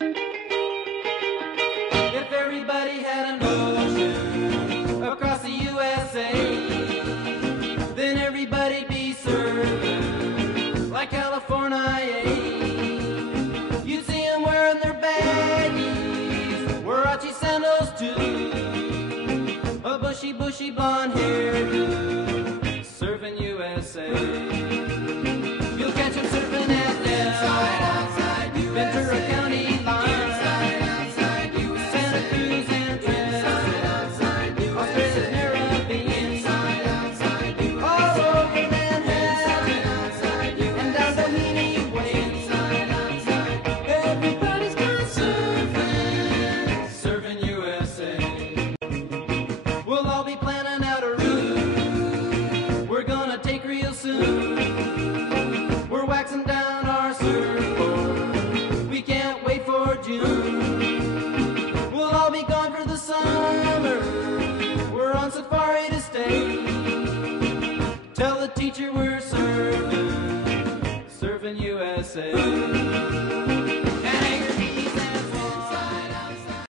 If everybody had an ocean across the USA, then everybody'd be serving like California. You'd see them wearing their baggies, Warachi sandals too, a bushy blonde hairdo, serving USA. You'll catch them surfing at Del, Ventura County line, Santa Cruz and Trinidad, Australia's Caribbean, all over Manhattan, and down Doheny Way. Everybody's gone surfing, serving USA. We'll all be planning out a route we're gonna take real soon. We're waxing down our surfboard, we can't wait for June. We'll all be gone for the summer, we're on safari to stay. Tell the teacher we're serving USA.